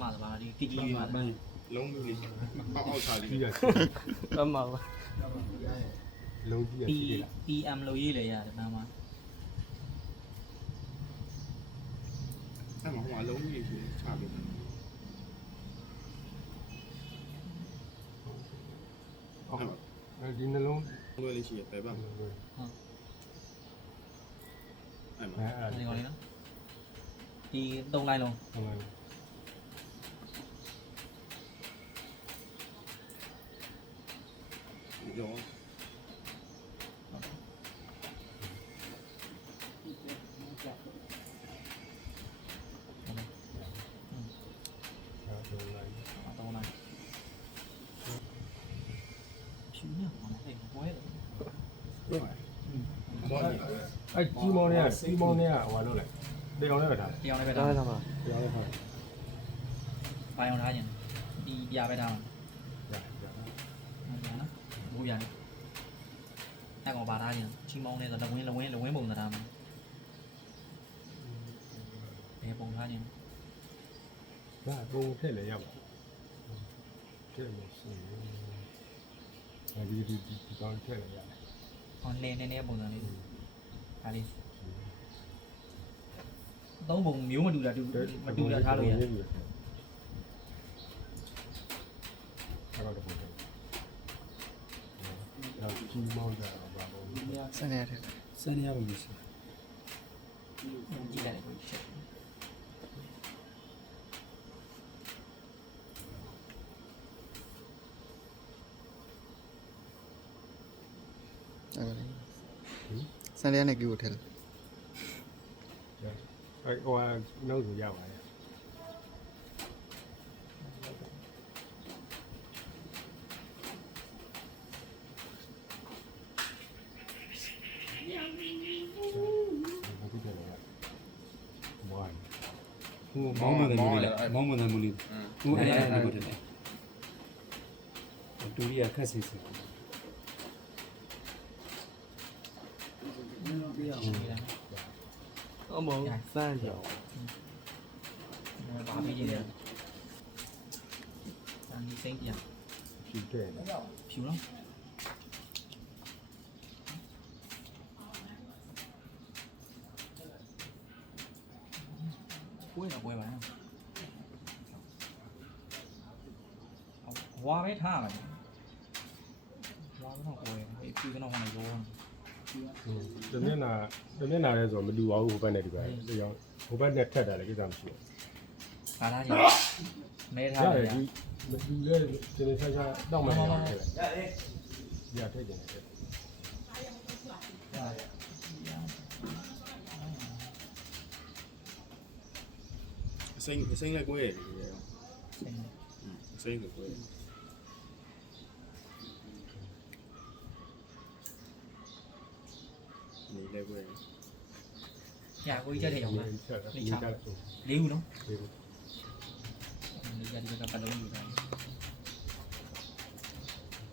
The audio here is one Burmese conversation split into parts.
မှာပါဒီကကြီးပါလား လုံးမျိုးလေးပေါက်ချလေး ကြီးရ အမှန်ပါ လုံးကြီးရ P ရှိလား PM လို့ရေးလေရတယ်နားမှာ အဲ့မှာဟိုအလုံးကြီးရှိချပေးတယ် ဒီနှလုံး လုံးမျိုးလေးရှိရပဲပါအဲ့မှာ ဒီကောင်လေးနော်ဒီ3လိုက်လုံး ဟုတ်လား ရော ဟုတ်လား 3လိုက်ဖြူနေမှာအဲ့ဘွဲ ရောဘောကြီး အဲ့ကြီးမောင်းเนี่ยကြီးမောင်းเนี่ยဟိုဘာလုပ်လဲတေအောင်လည်းပဲထားတယ် တရားလေးပဲ ဒါ ထား လည်းပါ တရားလည်းဟုတ် ဘာအောင်ထားခြင်းဒီပြပဲထားမှာ ရရ နော်ဘူးရတယ်အဲ့ကောင်ပါထားခြင်းချီမောင်းနေဆိုလဝင်းပုံသထားမှာဘယ်ပုံထားခြင်း ဒါပုံထည့်လည်းရပါထည့်လို့ရှိရင်ဒီကောင်းထည့်လည်းရတယ် ဟောနေပုံစံလေးဒါလေးသုံးပုံမျိုးမတူတာမတူတာထားလို့ရတယ် အဲ့တော့ပုံထည့်အဲ့ကြီးမောင်းတာဘာလို့ စနေရတယ် စနေရပါမယ် ကြည့်လိုက်ကိုချက် စနေရနဲ့ကြည့်ဖို့ထဲတယ် အဲ့ဟိုနောက်ဆိုရပါတယ် မောင်းတယ်မလို့မောင်းမတယ်မလို့သူအဲ့ဒါကိုတယ်တူရီခက်စစ်စစ် အမောင်းစမ်းကြောင် ဘာပြီးနေလဲအန်ဒီစိမ့်ပြန် ဖြူတဲ့ ဖြူနော်ပွဲပါနော်ဝါပဲထားပါမယ်ဝါကတော့ပွဲဒီဖြူကတော့ဟိုနေရော တမျက်နာလဲဆိုမတူပါဘူးဟိုဘက်နဲ့ဒီဘက်တရားဟိုဘက်နဲ့ထက်တာလည်းကိစ္စမရှိဘူး ဘာထားချင်းမဲထား ရ တ တယ် ယ်ဒီမတူလဲတင်နေချာတော့မှရတယ်ရထည့်တယ် စိမ့်လည်းကိုယ်ရဲ့ဒီရောစိမ့်လည်းကိုယ်နေလည်းကိုယ် ညာကိုကြီးချက်ထည့်အောင်လား ချက် လေးဦးနော်ဒီကြဒီကပတ်လုံးယူတာ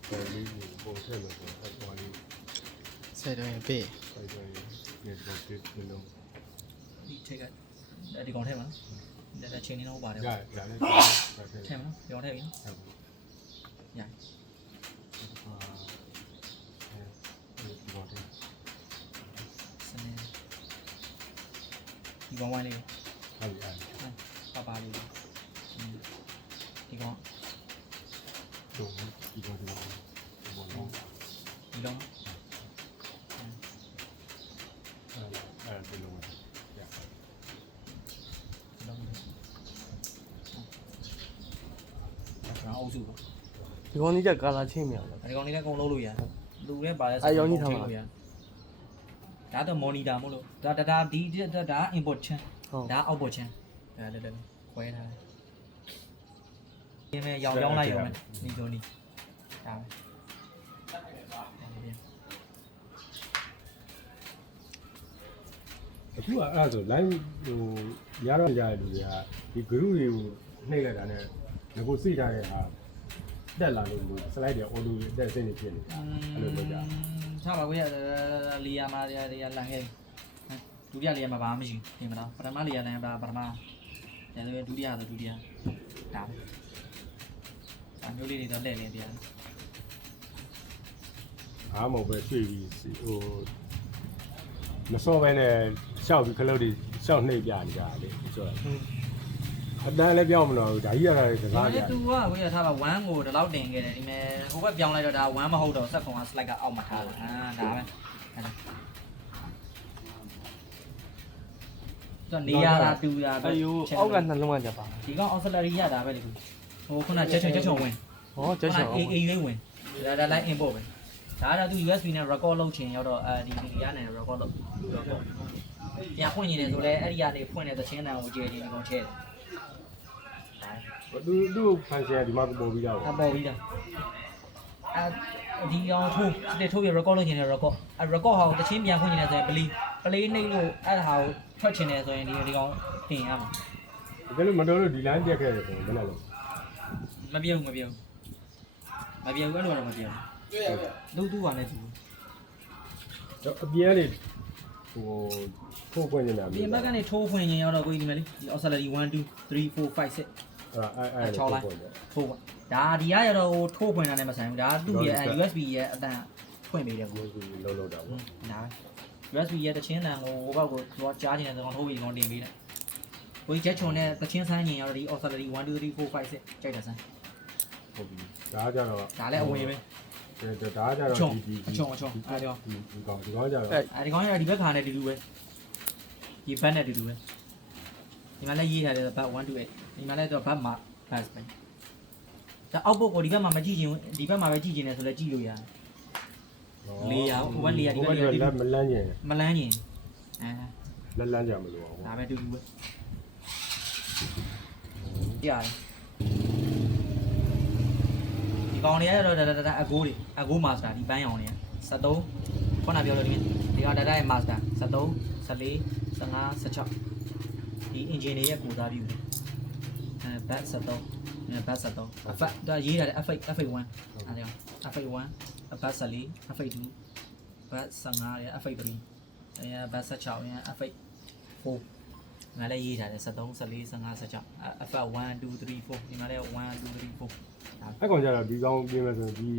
တယ်လေးပုံထည့်လို့ဆိုတော့ဟိုလေး ဆက်တော့ပေး စိုက်တယ်နေတော့ဒီလုံး ဒီထက်ကဒီကောင်ထဲမှာဒါချင်းနေတော့ပါတယ် ရရလဲ ထဲမှာရောထဲပြီညာစနေဒီကောင်ဝိုင်းလေး ဟုတ်ပြီအဲ့ ပါလေးဒီကောင် တော့ဒီတော့ဘောလုံး ဒီကောင် အဲ့ဒီလုံးရ လုံးဒါအုပ်စုပါ ဒီကောင်ကြီးကကာလာချင်းမြောင် ဒီကောင်လေးလည်းအကုန်လုံးလို့ရလူလည်းပါလဲဒါတော့ monitor မို့လို့ဒါဒီဒါ import chain ဒါ output chain ဒါလည်းခွဲထားတယ်ဒီမဲ့ရောင်းလိုက်ရုံနဲ့ဒီလိုနီးဒါပဲ အခုကအဲ့ဒါဆို live ဟိုရတော့ကြရလူတွေကဒီ group တွေကိုနှိပ်လိုက်တာနဲ့ငကိုစိတ်ထားတဲ့ဟာတက်လာလို့ slide တွေ auto တက်စိတ်နေဖြစ်နေအဲ့လိုပြောကြ ထားပါကွာလီယာမာလီယာလန်ခဲ့ဒုတိယလီယာမှာဘာမှမရှိဘူးပြင်မလားပထမလီယာလန်ကပထမရ ဒါဆိုရင်ဒုတိယဆိုဒုတိယဒါပဲအမျိုးလေးတွေတော့လဲလင်းပြရတယ် အားမဟုတ်ပဲရွှေ့ပြီးဟိုမစောပဲနဲ့ရှောက်ပြီးခလုတ်တွေရှောက်နှိပ်ပြနေကြတယ်လေဆိုတော့အတန်းလည်းပြောင်းမလို့ဒါကြီးရတာစကားကြ သူကဝေးရထားပါ1ကိုဒီလောက်တင်ခဲ့တယ်ဒီမဲ့ဟိုဘက်ပြောင်းလိုက်တော့ဒါ1မဟုတ်တော့ဆက်ကွန်က slide ကအောက်မှာထားတာဒါပဲတော့နေရတာတူရပဲ အယူအောက်ကနှလုံးကကြပါ ဒီကောင် auxiliary ရတာပဲလေဟိုခုနချက်ချုံဝင် ဟောချက်ချောင်း အေးရွေးဝင်ဒါလိုက် import ပဲဒါကတော့သူ USB နဲ့ record လုပ်ချင်ရောက်တော့ဒီရနိုင် record လုပ်ပြန်ဖွင့်နေတယ်ဆိုလဲအဲ့ဒီကနေဖွင့်တဲ့သချင်းတန်ကိုကြည့်နေဒီကောင်ချဲတယ် သူ့ဖန်ဆရာဒီမှာပေါ်ပြီးတော့ အပေါ်ပြီးတာဒီကောင်ထိုးရ record လုပ်ချင်တယ် record record ဟာသချင်းပြန်ဖွင့်နေတယ်ဆိုရင် play နှိပ်လို့အဲ့ဟာကိုထွက်ချင်တယ်ဆိုရင်ဒီကောင်တင်ရမှာ ဒါလည်းမတော်လို့ဒီ line တက်ခဲ့တယ်ဆိုရင်ဘယ်နဲ့လဲ မပြောဘူးအဲ့လိုတော့မပြောသူကလည်းသူ တော့အပြဲလေးဟိုထိုးခွင့်နေတာ ပြင်ဘက်ကနေထိုးဖွင့်ရင်တော့ကိုကြီးဒီမဲ့လေဒီ auxiliary 1 2 3 4 5 6 အဲ့ထိုးခွင့် ထိုးပါဒါဒီကရတော့ထိုးဖွင့်တာနဲ့မဆိုင်ဘူးဒါသူ့ရဲ့ USB ရဲ့အတန်ဖွင့်ပေးတယ်ကို လုံးလုံးတာပေါ့ ဒါ USB ရဲ့တချင်းတန်ကိုဟိုဘက်ကိုသူကကြားချင်တဲ့ကောင်ထိုးပြီးဒီကောင်တင်ပေးတယ်ကိုကြီးချက်ချုံနဲ့တချင်းဆန်းရင်ရတော့ဒီ auxiliary 1 2 3 4 5 6ကြိုက်တယ်ဆန်း ဟုတ်ပြီဒါကြတော့ ဒါလည်းအဝင်ပဲ ဒါကြတော့ဒီ အချုံအဲ့တော့ ဒီကောင်ကြတော့ ဒီကောင်ရဒီဘက်ခါနဲ့တူတူပဲဒီဘက်နဲ့တူတူပဲဒီမှာလည်းရေးထားတယ်ဘတ်1 2 8ဒီမှာလည်းတော့ဘတ်မှာ bus ပဲဒါအောက်ပုတ်ကိုဒီဘက်မှာမကြည့်ချင်ဒီဘက်မှာပဲကြည့်ချင်တယ်ဆိုလည်းကြည့်လို့ရတယ်ဒီဘက်လက်မလန်းကျင် မလန်းရင်အဲ လက်လန်းကြမလို့အောင် ဒါပဲတူတူပဲကြားတယ်ဒီကောင်တွေကတော့ဒါအကိုးတွေအကိုး master ဒီပန်းရောင်တွေ73ခုနပြောလို့ဒီကောင်ဒါရဲ့ master 73 14 15 16ဒီ engine တွေရဲ့ကိုစားပြီးဘူးဘတ်73ဘတ်73အဖက်ဒါရေးထားတယ် F1 အဲ့ဒါF1 ဘတ်14 F2 ဘတ်15ရ F3 အဲဘတ်16ရ F4 ငါလည်းရေးထားတယ်73 14 15 16 F1 2 3 4ဒီမှာလည်း1 2 3 4အဲ့ကောင်ကြတော့ဒီကောင်ပြင်မယ်ဆိုရင်ဒီ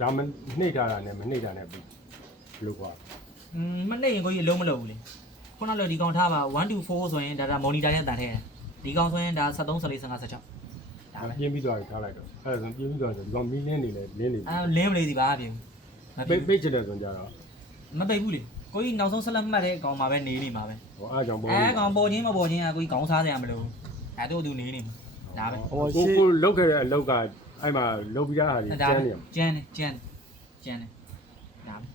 ဒါမနှိပ်ထားတာနဲ့မနှိပ်တာနဲ့ဘယ်လိုကွာ မနှိပ်ရင်ကိုကြီးအလုံးမလုံးဘူးလေခုနကဒီကောင်ထားပါ1 2 4ဆိုရင်ဒါ monitor နဲ့တန်ထဲတယ်ဒီကောင်ဆိုရင်ဒါ73 14 15 16ဒါပဲ ပြင်းပြီးသွားထားလိုက်တော့အဲ့ဒါဆိုပြင်းပြီးသွားဆိုဒီကောင်မီးလင်းနေလေလင်းနေ လင်းမလေးစီပါပြင် ပိတ်ချင်တယ်ဆိုကြတော့ မပိတ်ဘူးလေကိုကြီးနောက်ဆုံးဆက်လက်မှတ်တဲ့ကောင်မှာပဲနေနေမှာပဲ ဟောအားကြောင့်ပေါ် ကောင်ပေါ်ချင်းမပေါ်ချင်းကကိုကြီးခေါင်းစားစရာမလိုဘူးဒါတို့သူနေနေမှာဒါပဲ ဟိုကိုလုတ်ခဲ့တဲ့အလောက်ကအဲ့မှာလုတ်ပြီးသားဟာကြီးကျန်းနေ ကျန်းတယ်ဒါပဲ